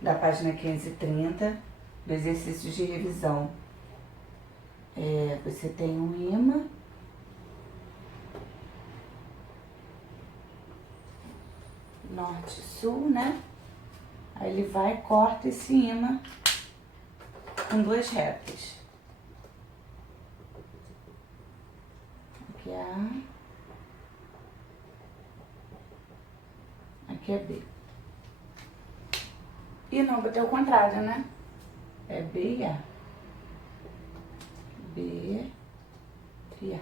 da página 530, do exercício de revisão. Você tem um imã, norte e sul, né? Aí ele vai e corta esse imã com duas retas. Aqui é A, aqui é B. E não, botei o contrário, né? É B e A. B e A.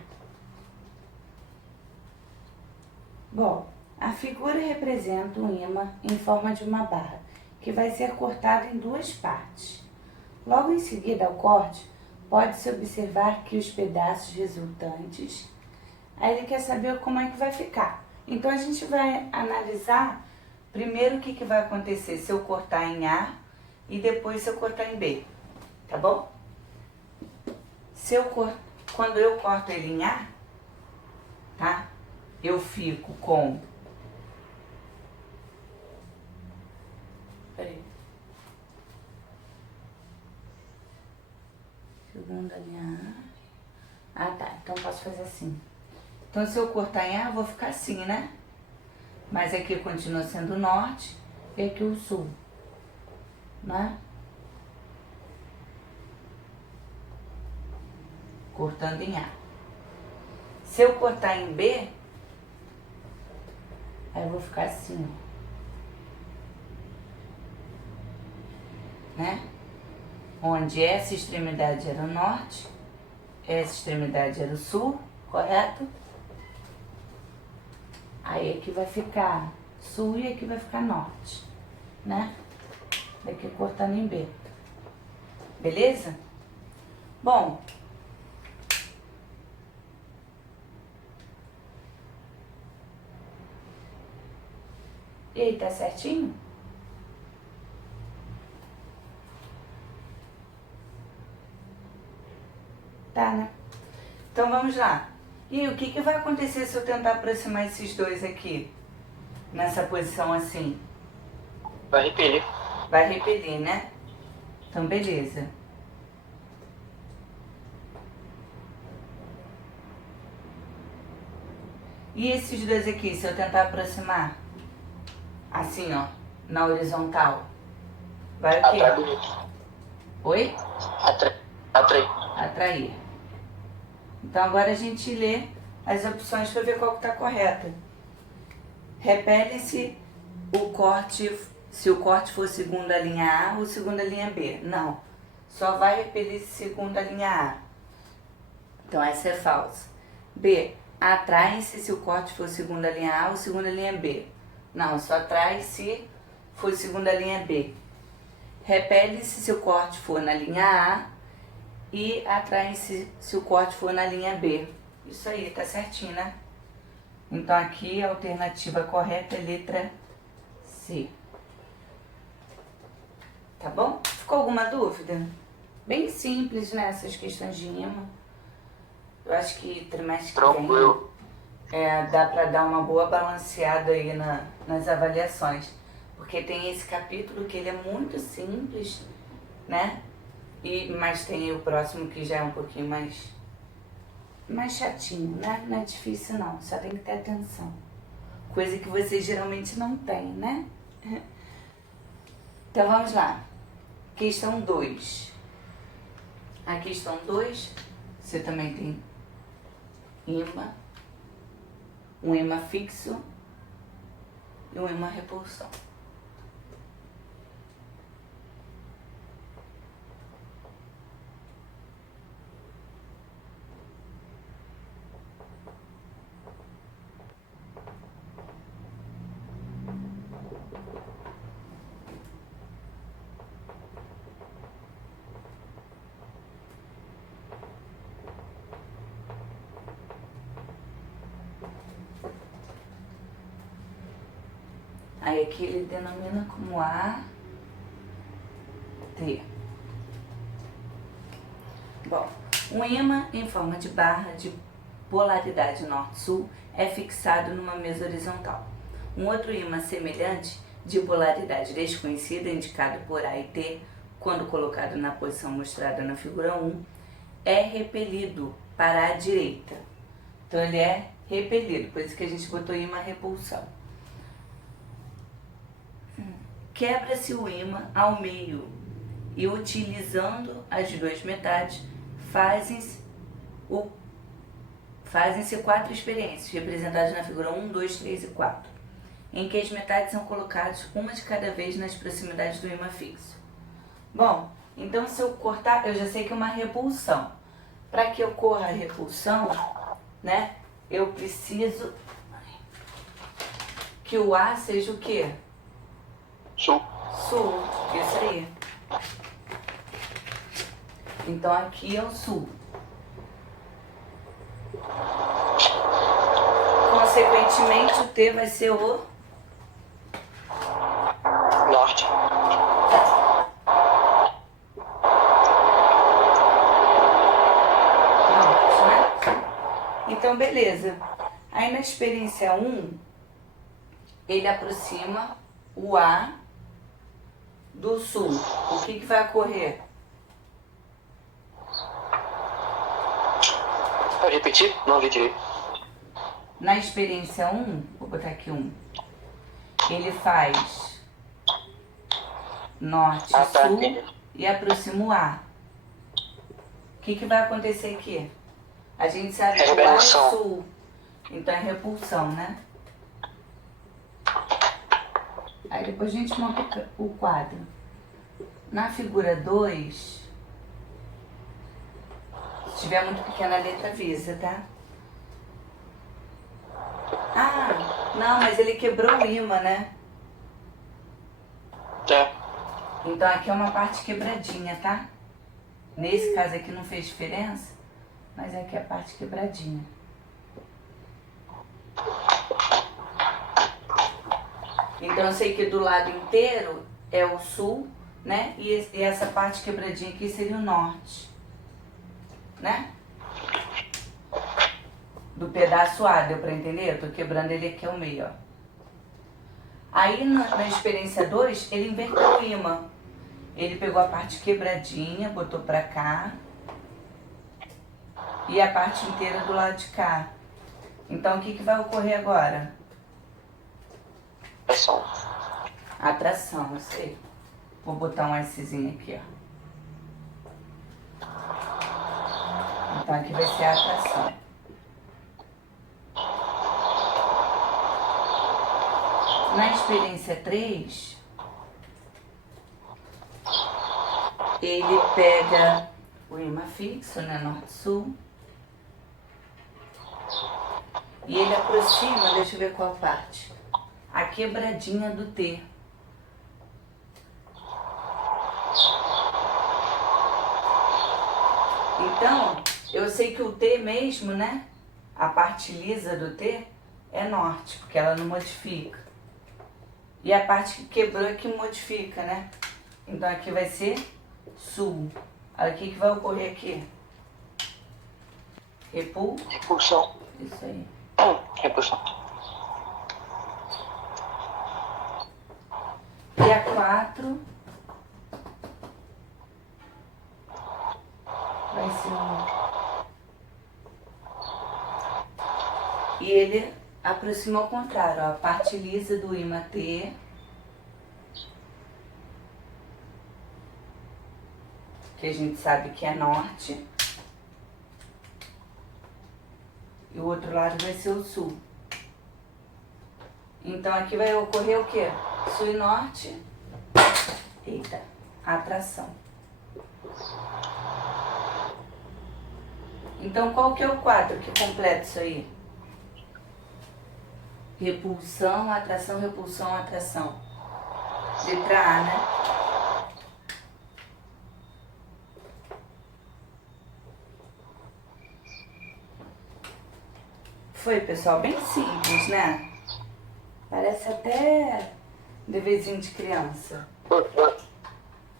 Bom, a figura representa um imã em forma de uma barra, que vai ser cortado em duas partes. Logo em seguida ao corte, pode-se observar que os pedaços resultantes, aí ele quer saber como é que vai ficar. Então a gente vai analisar primeiro o que vai acontecer se eu cortar em A e depois se eu cortar em B, tá bom? Quando eu corto ele em A, tá? Eu fico com... Peraí. Segunda linha A. Ah, tá. Então posso fazer assim. Então se eu cortar em A, eu vou ficar assim, né? Mas aqui continua sendo o norte e aqui o sul, né? Cortando em A. Se eu cortar em B, aí eu vou ficar assim, ó. Né? Onde essa extremidade era o norte, essa extremidade era o sul, correto? Aí aqui vai ficar sul e aqui vai ficar norte, né? Daqui cortando em B. Beleza? Bom, e aí, tá certinho? Tá, né? Então vamos lá. E aí, o que vai acontecer se eu tentar aproximar esses dois aqui? Nessa posição assim? Vai repelir. Vai repelir, né? Então, beleza. E esses dois aqui, se eu tentar aproximar? Assim, ó, na horizontal. Vai o quê? Atrai bonito. Oi? Atrair. Atrair. Então agora a gente lê as opções para ver qual que está correta. Repele-se o corte, se o corte for segunda linha A ou segunda linha B. Não, só vai repelir segunda linha A. Então essa é falsa. B, atrai-se se o corte for segunda linha A ou segunda linha B. Não, só atrai se for segunda linha B. Repele-se se o corte for na linha A e atrai-se se o corte for na linha B. Isso aí, tá certinho, né? Então aqui a alternativa correta é letra C. Tá bom? Ficou alguma dúvida? Bem simples, né? Essas questões de imã. Eu acho que trimestre que Tranquilo. vem dá pra dar uma boa balanceada aí nas avaliações. Porque tem esse capítulo que ele é muito simples, né? Mas tem o próximo que já é um pouquinho mais chatinho, né? Não é difícil não, só tem que ter atenção. Coisa que vocês geralmente não têm, né? Então vamos lá. Questão 2. A questão 2, você também tem imã, um imã fixo e um imã repulsão. Aí aqui ele denomina como AT. Bom, um ímã em forma de barra de polaridade norte-sul é fixado numa mesa horizontal. Um outro ímã semelhante, de polaridade desconhecida, indicado por A e T, quando colocado na posição mostrada na figura 1, é repelido para a direita. Então ele é repelido, por isso que a gente botou ímã repulsão. Quebra-se o ímã ao meio e, utilizando as duas metades, fazem-se 4 experiências, representadas na figura 1, 2, 3 e 4, em que as metades são colocadas uma de cada vez nas proximidades do ímã fixo. Bom, então se eu cortar, eu já sei que é uma repulsão. Para que ocorra a repulsão, né, eu preciso que o A seja o quê? Sul. Sul, isso aí. Então aqui é o sul. Consequentemente, o T vai ser o Norte. norte, né? Então, beleza. Aí na experiência 1, ele aproxima o A do sul. O que vai ocorrer? Pode repetir? Não ouvi direito. Na experiência 1, vou botar aqui 1, ele faz norte, tá, sul entendi. e aproxima o A. O que vai acontecer aqui? A gente sabe que o A é Repulsão. sul, então é repulsão, né? Aí depois a gente monta o quadro. Na figura 2, se tiver muito pequena a letra, avisa, tá? Ah, não, mas ele quebrou o ímã, né? É. Então aqui é uma parte quebradinha, tá? Nesse caso aqui não fez diferença, mas aqui é a parte quebradinha. Então eu sei que do lado inteiro é o sul, né? E essa parte quebradinha aqui seria o norte, né? Do pedaço A, deu pra entender? Eu tô quebrando ele aqui ao meio, ó. Aí na experiência 2, ele inverteu o ímã. Ele pegou a parte quebradinha, botou pra cá. E a parte inteira do lado de cá. Então o que vai ocorrer agora? Atração. Atração, eu sei. Vou botar um Szinho aqui, ó. Então aqui vai ser a atração. Na experiência 3, ele pega o ímã fixo, né, norte-sul, e ele aproxima, deixa eu ver qual parte, a quebradinha do T. Então, eu sei que o T mesmo, né, a parte lisa do T é norte, porque ela não modifica. E a parte que quebrou é que modifica, né? Então aqui vai ser sul. Olha o que vai ocorrer aqui. Repulsão. Isso aí. Repulsão. E a 4 vai ser E ele aproxima ao contrário, ó, a parte lisa do ímã T, que a gente sabe que é norte, e o outro lado vai ser o sul. Então aqui vai ocorrer o quê? Sul e norte, eita, atração. Então qual que é o quadro que completa isso aí? Repulsão, atração, repulsão, atração. Letra A, né? Foi, pessoal, bem simples, né? Parece até deverzinho de criança. Oi.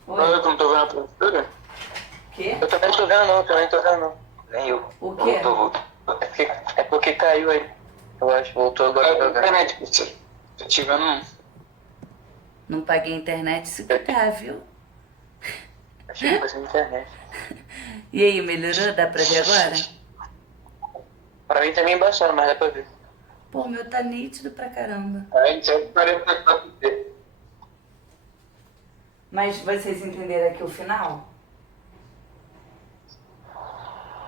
Eu não tô vendo a professora? Quê? Eu também não tô vendo não, Nem eu. O quê? É porque caiu aí. Eu acho, voltou agora pra jogar. Internet, se tiver não. Não paguei a internet, isso que tá, viu? Achei que fosse na internet. E aí, melhorou? Dá pra ver agora? Pra mim também embaçado, mas dá pra ver. Pô, o meu tá nítido pra caramba. Aí, 144p. Mas vocês entenderam aqui o final?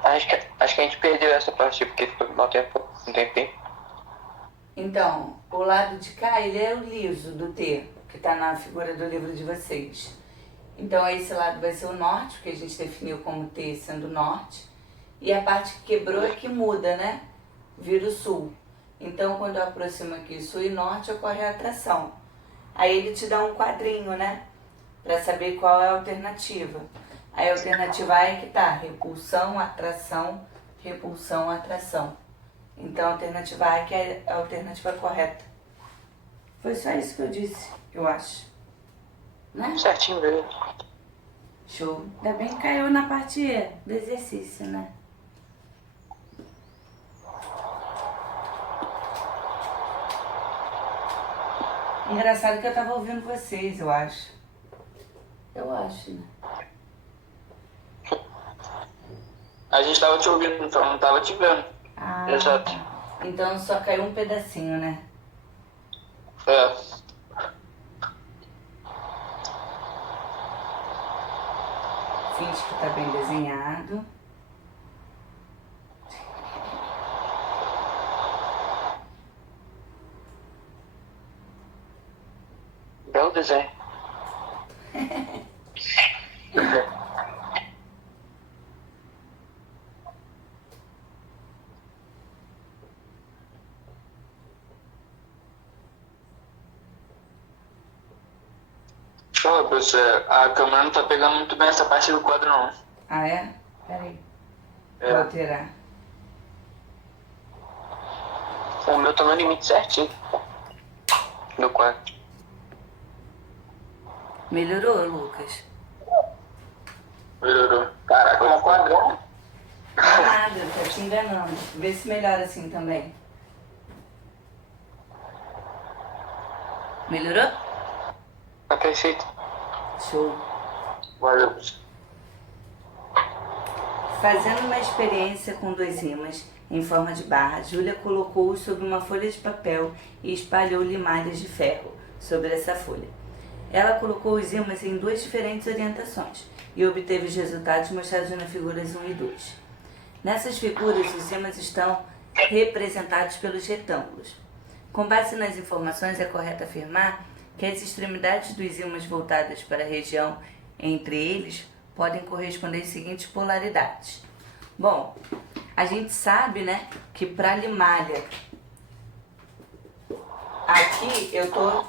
Acho que a gente perdeu essa parte, porque ficou um tempinho. Então, o lado de cá, ele é o liso do T, que tá na figura do livro de vocês. Então, esse lado vai ser o norte, porque a gente definiu como T sendo norte. E a parte que quebrou é que muda, né? Vira o sul. Então, quando eu aproximo aqui sul e norte, ocorre a atração. Aí ele te dá um quadrinho, né? Para saber qual é a alternativa. Aí a alternativa A é que tá repulsão, atração, repulsão, atração. Então a alternativa A é que é a alternativa correta. Foi só isso que eu disse, eu acho. Né? Certinho, velho. Show. Ainda bem que caiu na parte do exercício, né? Engraçado que eu tava ouvindo vocês, eu acho. Eu acho, né? A gente tava te ouvindo, então não tava te vendo. Ah, Exato. então só caiu um pedacinho, né? É. Finge que tá bem desenhado. Belo desenho. Ô, professor, a câmera não tá pegando muito bem essa parte do quadro, não. Ah, é? Peraí. É. Vou alterar. O meu tá no limite certinho do quadro. Melhorou, Lucas? Melhorou. Caraca, é um quadrão. Nada, tá te enganando. Vê se melhora assim também. Melhorou? Tá perfeito. Show. Valeu. Fazendo uma experiência com 2 ímãs em forma de barra, Júlia colocou-os sobre uma folha de papel e espalhou limalhas de ferro sobre essa folha. Ela colocou os ímãs em 2 diferentes orientações e obteve os resultados mostrados nas figuras 1 e 2. Nessas figuras, os ímãs estão representados pelos retângulos. Com base nas informações, é correto afirmar que as extremidades dos ímãs voltadas para a região entre eles podem corresponder às seguintes polaridades. Bom, a gente sabe, né, que para limalha, aqui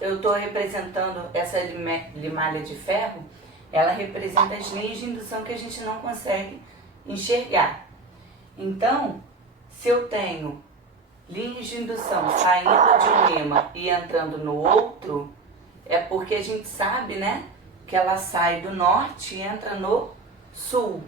eu tô representando essa limalha de ferro, ela representa as linhas de indução que a gente não consegue enxergar. Então, se eu tenho linhas de indução saindo de um ímã e entrando no outro, é porque a gente sabe, né, que ela sai do norte e entra no sul.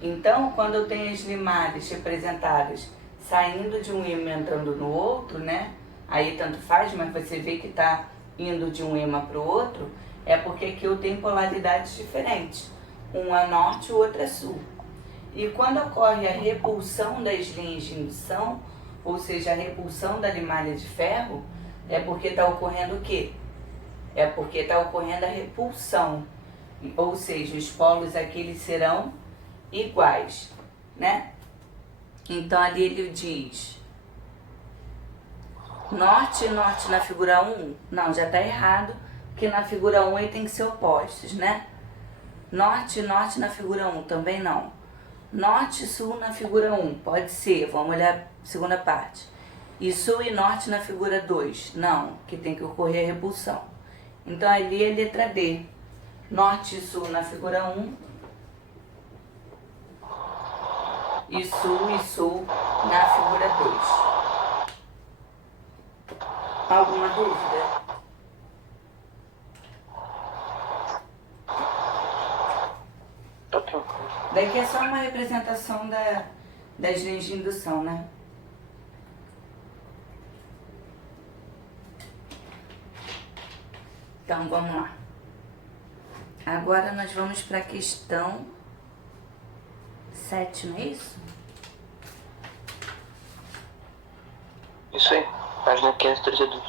Então, quando eu tenho as limalhas representadas saindo de um ímã e entrando no outro, né, aí tanto faz, mas você vê que está indo de um ímã para o outro, é porque aqui eu tenho polaridades diferentes. Um é norte e o outro é sul. E quando ocorre a repulsão das linhas de indução, ou seja, a repulsão da limalha de ferro, é porque está ocorrendo o quê? É porque está ocorrendo a repulsão. Ou seja, os polos aqui eles serão iguais, né? Então ali ele diz norte e norte na figura 1. Não, já está errado, porque na figura 1 ele tem que ser opostos, né? Norte e norte na figura 1 também não. Norte e sul na figura 1, pode ser, vamos olhar a segunda parte. E sul e norte na figura 2, não, que tem que ocorrer a repulsão. Então ali é letra D. Norte e sul na figura 1. E sul na figura 2. Alguma dúvida? Daqui é só uma representação das linhas de indução, né? Então, vamos lá. Agora nós vamos para a questão 7, não é isso? Isso aí, página 532.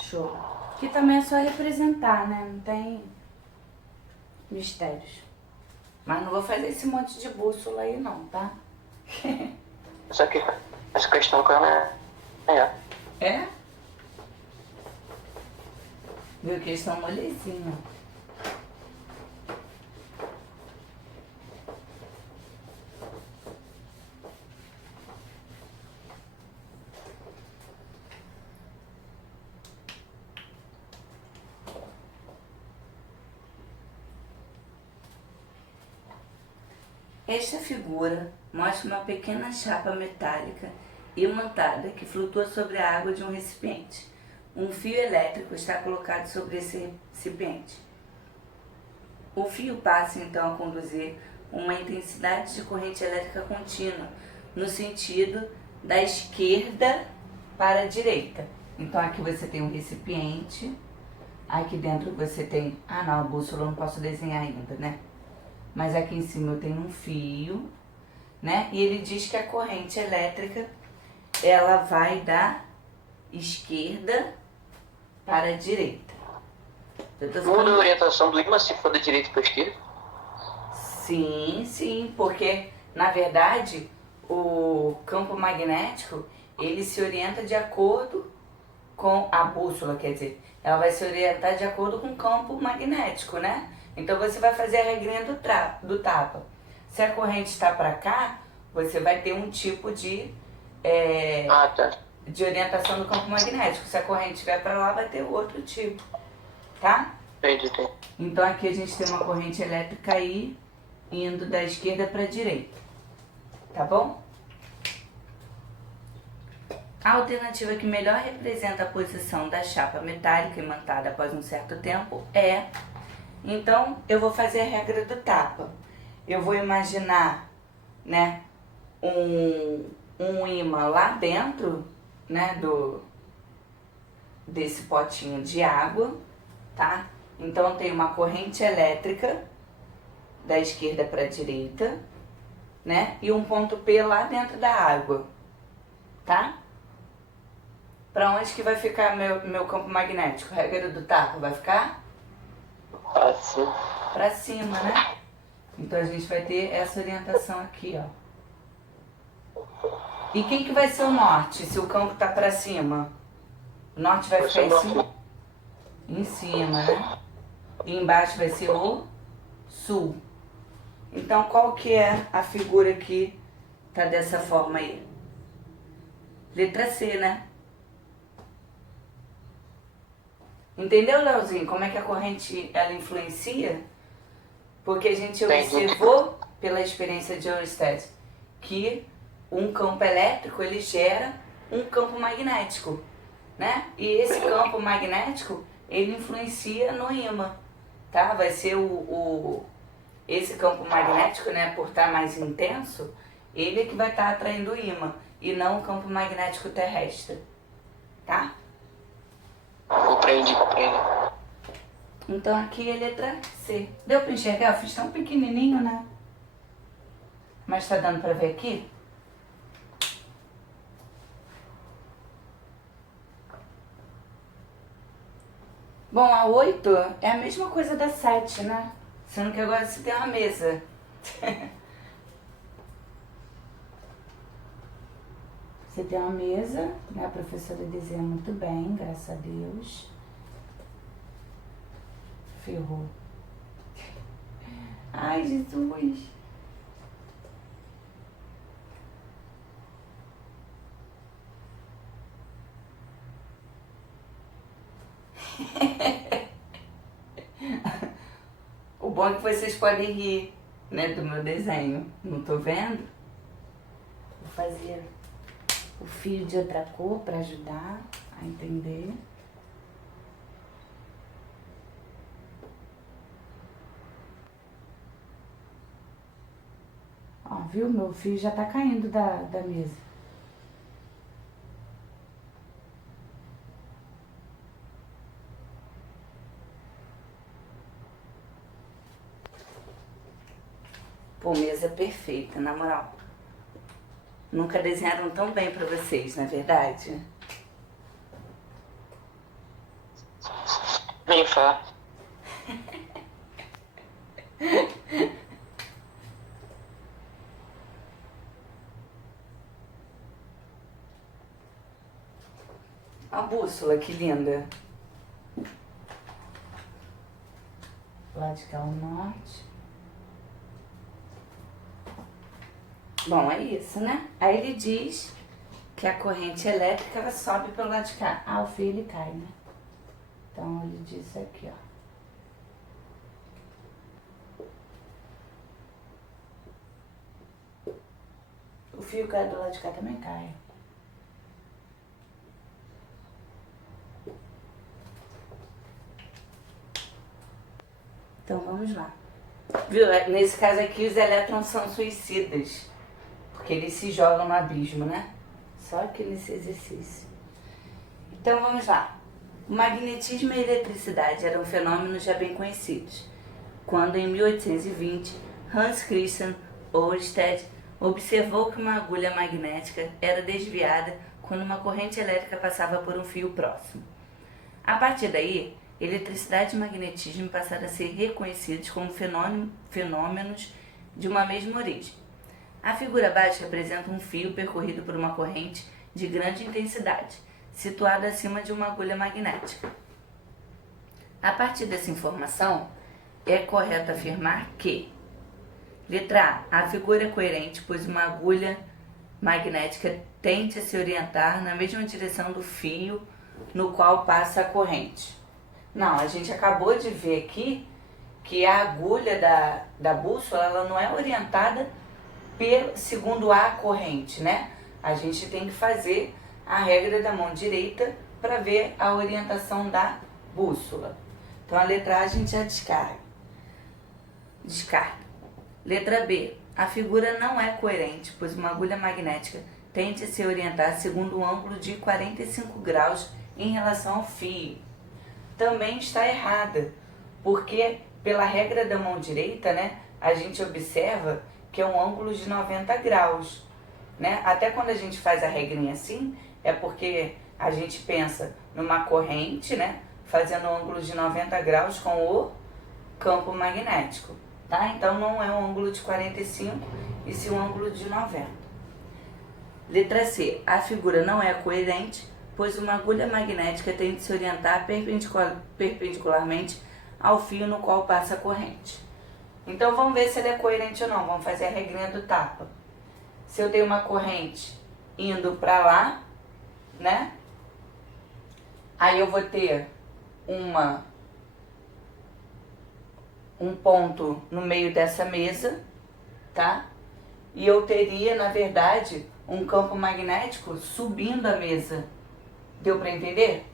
Show. Que também é só representar, né? Não tem mistérios. Mas não vou fazer esse monte de bússola aí não, tá? Só que essa questão que ela é. É? Viu que eles são molezinhos. Esta figura mostra uma pequena chapa metálica imantada que flutua sobre a água de um recipiente. Um fio elétrico está colocado sobre esse recipiente. O fio passa então a conduzir uma intensidade de corrente elétrica contínua, no sentido da esquerda para a direita. Então aqui você tem um recipiente, aqui dentro você tem... Ah não, a bússola eu não posso desenhar ainda, né? Mas aqui em cima eu tenho um fio, né? E ele diz que a corrente elétrica, ela vai da esquerda para a direita. Muda a orientação do ímã se for da direita para a esquerda? Sim, sim, porque na verdade o campo magnético, ele se orienta de acordo com a bússola, quer dizer, ela vai se orientar de acordo com o campo magnético, né? Então você vai fazer a regrinha do tapa. Se a corrente está para cá, você vai ter um tipo de, de orientação do campo magnético. Se a corrente estiver para lá, vai ter outro tipo, tá? Entendi. Então aqui a gente tem uma corrente elétrica aí, indo da esquerda para a direita, tá bom? A alternativa que melhor representa a posição da chapa metálica imantada após um certo tempo é... Então, eu vou fazer a regra do tapa. Eu vou imaginar, né, um ímã lá dentro, né, desse potinho de água, tá? Então, tem uma corrente elétrica da esquerda para a direita, né, e um ponto P lá dentro da água, tá? Para onde que vai ficar meu campo magnético? Regra do tapa vai ficar? Pra cima, né? Então a gente vai ter essa orientação aqui, ó. E quem que vai ser o norte, se o campo tá pra cima? O norte vai ficar em cima? Em cima, né? E embaixo vai ser o sul. Então qual que é a figura que tá dessa forma aí? Letra C, né? Entendeu, Leozinho, como é que a corrente ela influencia? Porque a gente observou pela experiência de Ørsted que um campo elétrico ele gera um campo magnético, né? E esse campo magnético ele influencia no ímã, tá? Vai ser esse campo magnético, né? Por estar mais intenso, ele é que vai estar atraindo o ímã e não o campo magnético terrestre, tá? Compreendi. Então aqui é letra C. Deu pra enxergar? Eu fiz tão pequenininho, né? Mas tá dando pra ver aqui? Bom, a 8 é a mesma coisa da 7, né? Sendo que agora você tem uma mesa. Você tem uma mesa, né? A professora desenha muito bem, graças a Deus. Ferrou. Ai, Jesus. O bom é que vocês podem rir, né, do meu desenho. Não tô vendo? Vou fazer o fio de outra cor para ajudar a entender. Ó, viu? Meu fio já tá caindo da mesa. Pô, mesa perfeita, na moral. Nunca desenharam tão bem pra vocês, não é verdade? Nem fala. A bússola, que linda. Lá de cá o norte. Bom, é isso, né? Aí ele diz que a corrente elétrica ela sobe pelo lado de cá. Ah, o fio ele cai, né? Então ele diz aqui, ó. O fio cai do lado de cá também cai. Então vamos lá. Viu? Nesse caso aqui os elétrons são suicidas. Porque eles se jogam no abismo, né? Só aqui nesse exercício. Então vamos lá. O magnetismo e a eletricidade eram fenômenos já bem conhecidos. Quando em 1820 Hans Christian Ørsted observou que uma agulha magnética era desviada quando uma corrente elétrica passava por um fio próximo. A partir daí, eletricidade e magnetismo passaram a ser reconhecidos como fenômenos de uma mesma origem. A figura abaixo representa um fio percorrido por uma corrente de grande intensidade, situado acima de uma agulha magnética. A partir dessa informação, é correto afirmar que: letra A. A figura é coerente, pois uma agulha magnética tende a se orientar na mesma direção do fio no qual passa a corrente. Não, a gente acabou de ver aqui que a agulha da bússola ela não é orientada segundo a corrente, né? A gente tem que fazer a regra da mão direita para ver a orientação da bússola. Então a letra A a gente já descarta. Letra B. A figura não é coerente, pois uma agulha magnética tende a se orientar segundo um ângulo de 45 graus em relação ao fio. Também está errada, porque pela regra da mão direita, né, a gente observa que é um ângulo de 90 graus. Né? Até quando a gente faz a regrinha assim, é porque a gente pensa numa corrente, né, fazendo um ângulo de 90 graus com o campo magnético. Tá? Então não é um ângulo de 45, e sim um ângulo de 90. Letra C. A figura não é coerente, pois uma agulha magnética tem de se orientar perpendicularmente ao fio no qual passa a corrente. Então vamos ver se ele é coerente ou não. Vamos fazer a regrinha do tapa. Se eu tenho uma corrente indo para lá, né? Aí eu vou ter um ponto no meio dessa mesa, tá? E eu teria, na verdade, um campo magnético subindo a mesa. Deu para entender?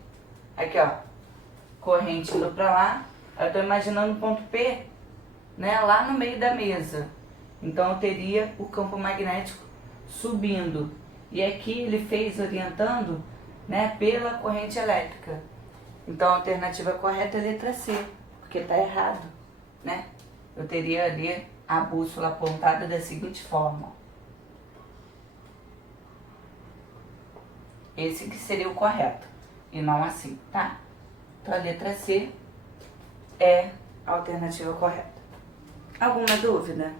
Aqui, ó. Corrente indo para lá. Eu tô imaginando o ponto P, né? Lá no meio da mesa. Então eu teria o campo magnético subindo. E aqui ele fez orientando, né, pela corrente elétrica. Então a alternativa correta é a letra C, porque está errado, né? Eu teria ali a bússola apontada da seguinte forma. Esse que seria o correto, e não assim, tá? Então a letra C é a alternativa correta. Alguma dúvida?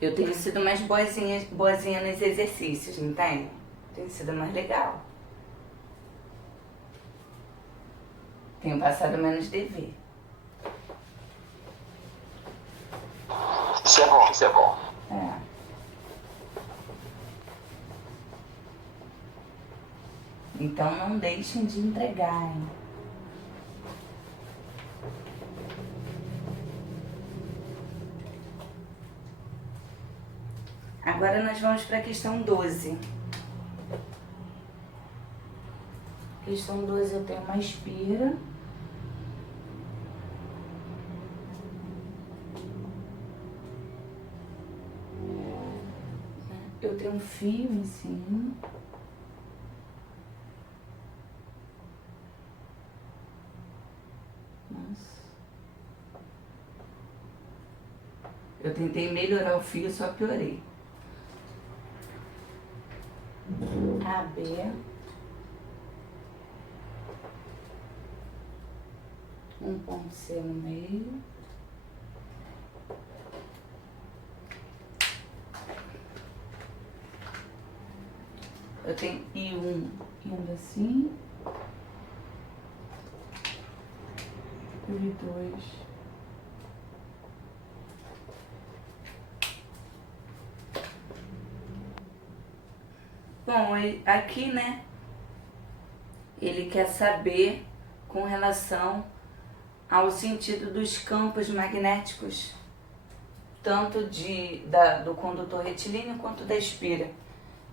Eu tenho sido mais boazinha nos exercícios, não tenho? Tenho sido mais legal. Tenho passado menos dever. Isso é bom, isso é bom. É. Então não deixem de entregar, hein? Agora nós vamos para a questão 12. Questão 12 eu tenho uma espira. Eu tenho um fio em cima. Eu tentei melhorar o fio, só piorei. AB. Um ponto C no meio. Eu tenho I1 indo assim. I2. Bom, aqui, né, ele quer saber com relação ao sentido dos campos magnéticos, tanto do condutor retilíneo quanto da espira.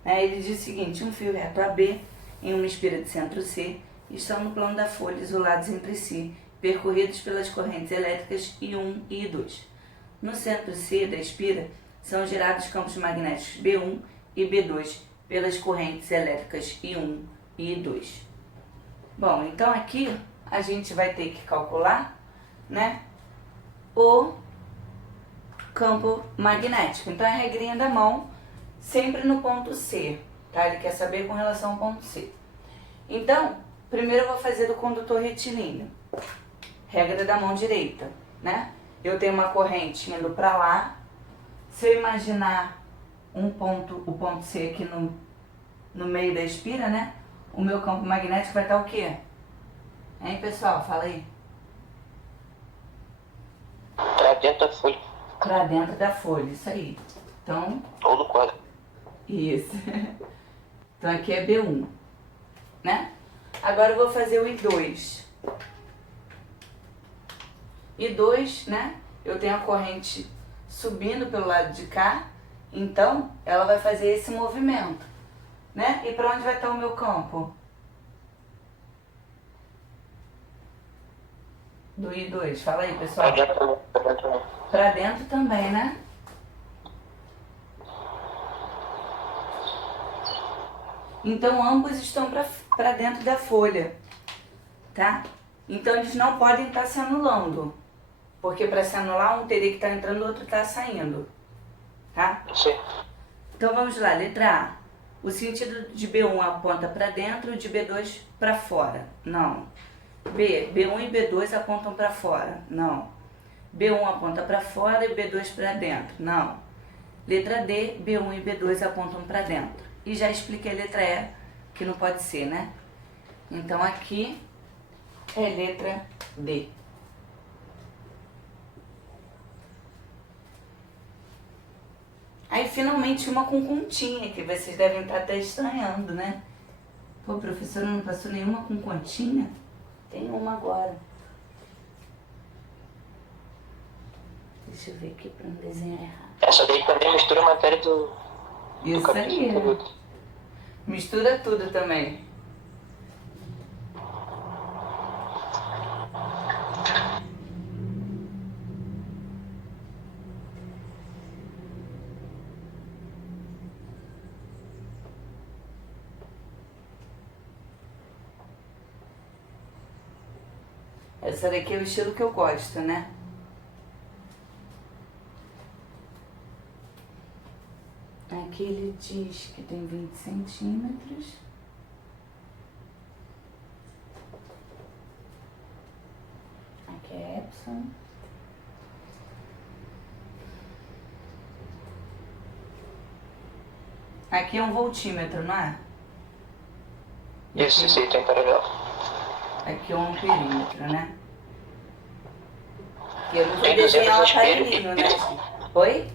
Ele diz o seguinte: um fio reto AB em uma espira de centro C estão no plano da folha isolados entre si, percorridos pelas correntes elétricas I1 e I2. No centro C da espira são gerados campos magnéticos B1 e B2 pelas correntes elétricas I1 e I2. Bom, então aqui a gente vai ter que calcular, né, o campo magnético. Então a regrinha da mão, sempre no ponto C, tá? Ele quer saber com relação ao ponto C. Então, primeiro eu vou fazer do condutor retilíneo. Regra da mão direita, né? Eu tenho uma corrente indo para lá. Se eu imaginar o ponto C aqui no meio da espira, né? O meu campo magnético vai estar o quê? Hein, pessoal? Fala aí. Pra dentro da folha. Pra dentro da folha, isso aí. Então... Ou do quadro. Isso. Então aqui é B1, né? Agora eu vou fazer o I2. I2, né? Eu tenho a corrente subindo pelo lado de cá, então ela vai fazer esse movimento, né? E para onde vai estar o meu campo? Do I2, fala aí, pessoal. Pra dentro também, né? Então ambos estão para dentro da folha, tá? Então eles não podem estar se anulando, porque para se anular um teria que estar entrando, o outro está saindo, tá? Sim. Então vamos lá, letra A. O sentido de B1 aponta para dentro e de B2 para fora. Não. B1 e B2 apontam para fora. Não. B1 aponta para fora e B2 para dentro. Não. Letra D, B1 e B2 apontam para dentro. E já expliquei a letra E, que não pode ser, né? Então aqui é letra D. Aí finalmente uma com continha, que vocês devem estar até estranhando, né? Pô, professora, não passou nenhuma com continha? Tem uma agora. Deixa eu ver aqui para não desenhar errado. Essa daí também mistura a matéria do Isso aí, né? Mistura tudo também. Essa daqui é o estilo que eu gosto, né? Aqui ele diz que tem 20 centímetros. Aqui é Epson. Aqui é um voltímetro, não é? Isso, esse aí tem paralelo. Aqui é um amperímetro, né? E eu não vou Tem desenhar o 200 aparelhinho, né? espiras. Oi?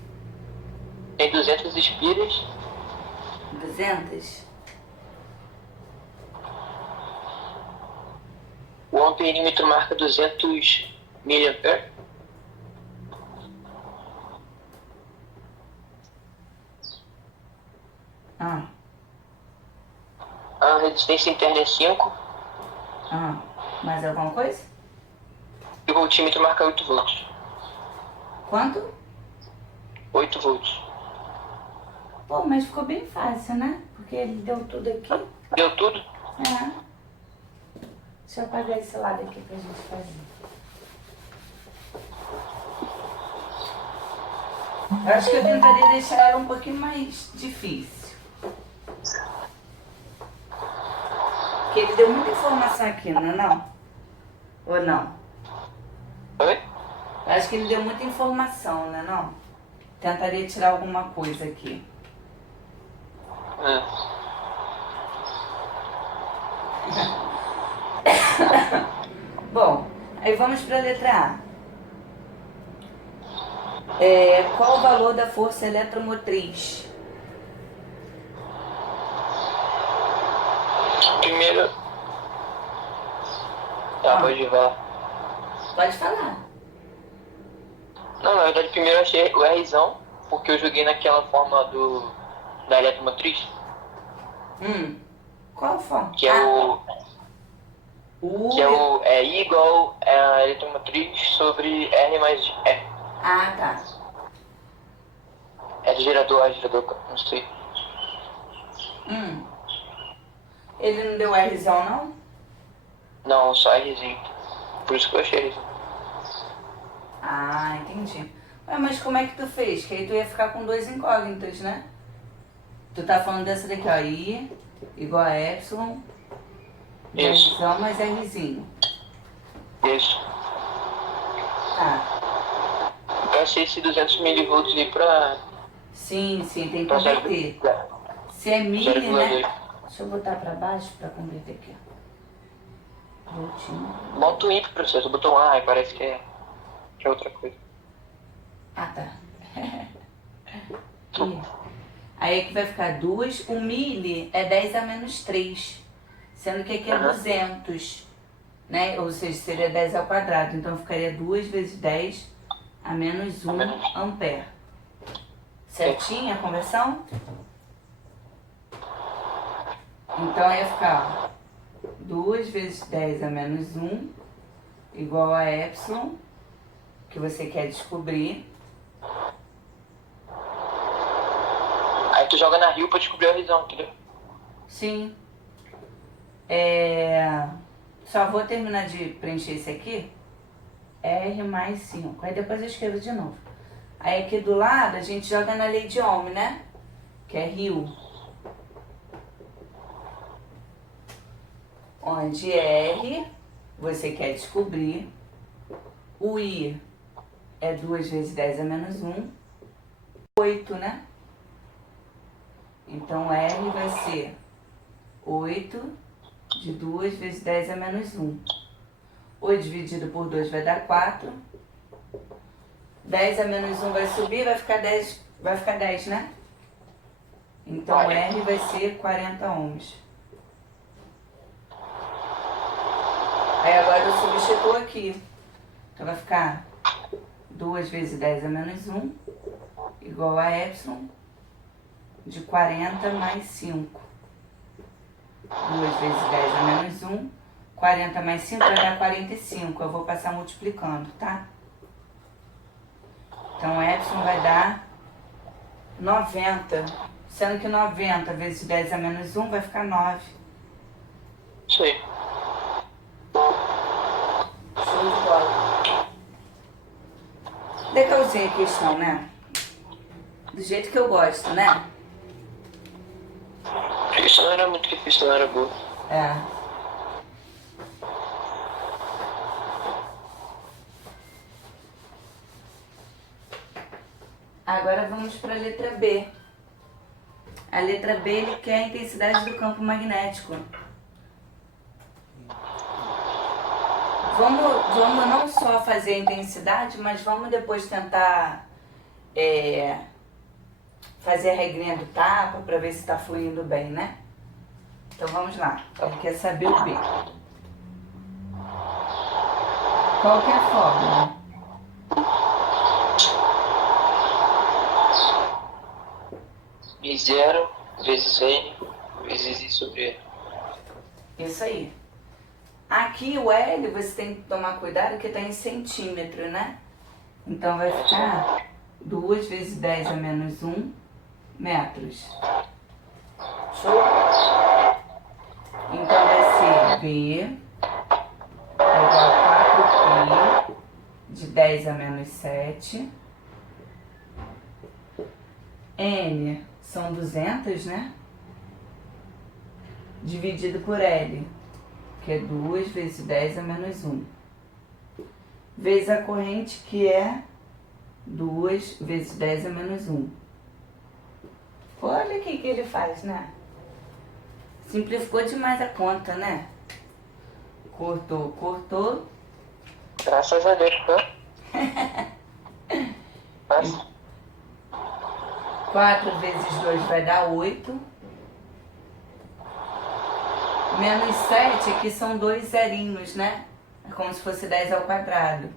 Tem 200 espiras. 200? O amperímetro marca 200 mA. Ah, A resistência interna é 5. mais alguma coisa? E o voltímetro marca 8 volts. Quanto? 8 volts. Pô, mas ficou bem fácil, né? Porque ele deu tudo aqui. Deu tudo? É. Deixa eu apagar esse lado aqui pra gente fazer. Eu acho que eu tentaria deixar ela um pouquinho mais difícil. Porque ele deu muita informação aqui, não é não? Ou não? Oi? Eu acho que ele deu muita informação, não é não? Tentaria tirar alguma coisa aqui. Bom, aí vamos para a letra A. Qual o valor da força eletromotriz? Primeiro. Tá, pode ir, vai lá. Pode falar. Não, na verdade, primeiro eu achei o Rzão, porque eu joguei naquela forma da eletromotriz, Qual forma? que é I igual a eletromotriz sobre R mais R. Ah, tá. É do gerador, não sei. Ele não deu Rzão, não? Não, só Rzinho. Por isso que eu achei Rzão. Ah, entendi. Ué, mas como é que tu fez? Que aí tu ia ficar com duas incógnitas, né? Tu tá falando dessa daqui, ó. I igual a Epsilon. Isso. Rzão mais Rzinho. Isso. Tá. Eu achei esse 200 milivolts aí pra... Sim, tem que pra converter. Se é milli, 0,2. né? Deixa eu botar pra baixo pra converter aqui, ó. Voltinho. Bota o I pro processo, botou um A e parece que é outra coisa. Ah, tá. Aqui. Aí aqui vai ficar 2. O milli é 10 a menos 3. Sendo que aqui é 200. Né? Ou seja, seria 10 ao quadrado. Então ficaria 2 vezes 10 a menos 1 ampere. Certinha a conversão? Então ia ficar 2 vezes 10 a menos 1 igual a Epsilon, que você quer descobrir. Aí tu joga na Rio pra descobrir o Rzão, entendeu? Sim. Só vou terminar de preencher esse aqui. R mais 5. Aí depois eu escrevo de novo. Aí aqui do lado a gente joga na lei de Ohm, né? Que é Rio. Onde R você quer descobrir. O I é 2 vezes 10 a menos 1. 8, né? Então R vai ser 8 de 2 vezes 10 a menos 1. 8 dividido por 2 vai dar 4. 10 a menos 1 vai subir, vai ficar 10, né? Então R vai ser 40 ohms. Aí agora eu substituo aqui. Então vai ficar 2 vezes 10 a menos 1 igual a Epsilon de 40 mais 5. 2 vezes 10 a menos 1. 40 mais 5 vai dar 45. Eu vou passar multiplicando, tá? Então, Epsilon vai dar 90. Sendo que 90 vezes 10 a menos 1 vai ficar 9. Isso aí. Show de bola. Legalzinha a questão, né? Do jeito que eu gosto, né? Isso não era muito difícil, não era boa. Agora vamos para a letra B. A letra B, ele quer a intensidade do campo magnético. Vamos não só fazer a intensidade, mas vamos depois tentar fazer a regrinha do tapa para ver se está fluindo bem, né? Então vamos lá. Ele quer saber o B. Qual que é a fórmula? I0 vezes N vezes I sobre N. Isso aí. Aqui o L você tem que tomar cuidado que está em centímetro, né? Então vai ficar 2 vezes 10 a menos 1 metros. Show? Então vai ser B é igual a 4π de 10 a menos 7 N são 200, né? Dividido por L, que é 2 vezes 10 a menos 1. Vezes a corrente, que é 2 vezes 10 a menos 1. Olha o que ele faz, né? Simplificou demais a conta, né? Cortou, cortou. Graças a Deus, tá? Mas, 4 vezes 2 vai dar 8. Menos 7 aqui são 2 zerinhos, né? É como se fosse 10 ao quadrado.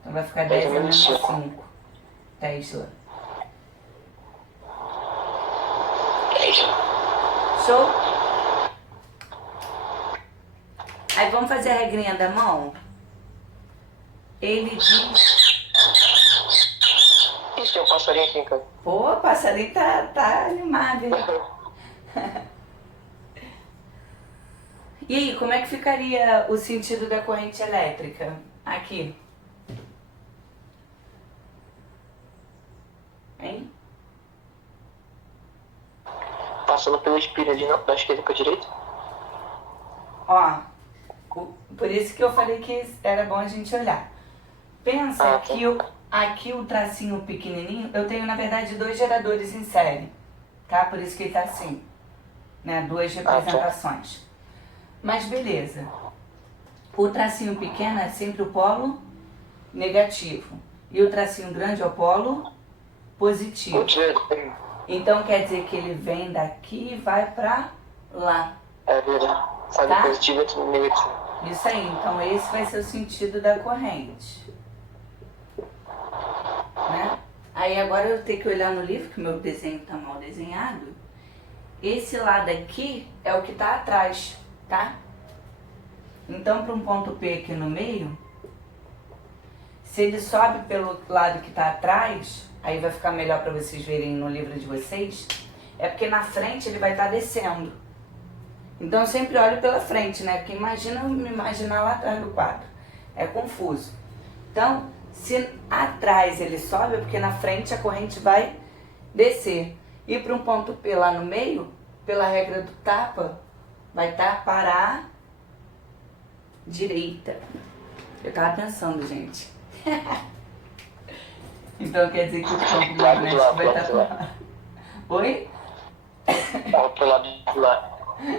Então vai ficar 10 a menos 5. Tesla. Show? Aí vamos fazer a regrinha da mão? Ele diz... Ih, tem um passarinho aqui em casa. Pô, o passarinho tá animado, hein? E aí, como é que ficaria o sentido da corrente elétrica? Aqui. Hein? Passando pela espira ali, não? Da esquerda pra direita? Ó, por isso que eu falei que era bom a gente olhar. Pensa que aqui o tracinho pequenininho, eu tenho na verdade 2 geradores em série, tá? Por isso que ele tá assim, né? 2 representações. Mas beleza. O tracinho pequeno é sempre o polo negativo e o tracinho grande é o polo positivo. Então quer dizer que ele vem daqui e vai pra lá. É verdade. Sabe, Tá? positivo e negativo. Isso aí, então esse vai ser o sentido da corrente. Né? Aí agora eu tenho que olhar no livro, que meu desenho tá mal desenhado. Esse lado aqui é o que tá atrás, tá? Então para um ponto P aqui no meio, se ele sobe pelo lado que tá atrás, aí vai ficar melhor para vocês verem no livro de vocês, é porque na frente ele vai estar descendo. Então eu sempre olho pela frente, né? Porque imagina eu me imaginar lá atrás do quadro. É confuso. Então, se atrás ele sobe, é porque na frente a corrente vai descer. E para um ponto P lá no meio, pela regra do tapa, vai estar para a direita. Eu tava pensando, gente. Então quer dizer que o campo magnético vai estar pro lado. Oi? Pro lado de lá.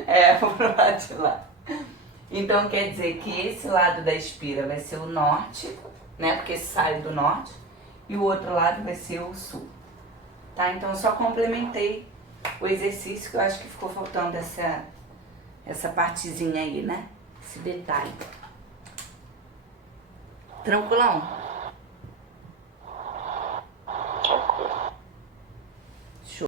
É, pro lado de lá. Então quer dizer que esse lado da espira vai ser o norte, né? Porque sai do norte. E o outro lado vai ser o sul. Tá? Então eu só complementei o exercício, que eu acho que ficou faltando essa partezinha aí, né? Esse detalhe. Tranquilão?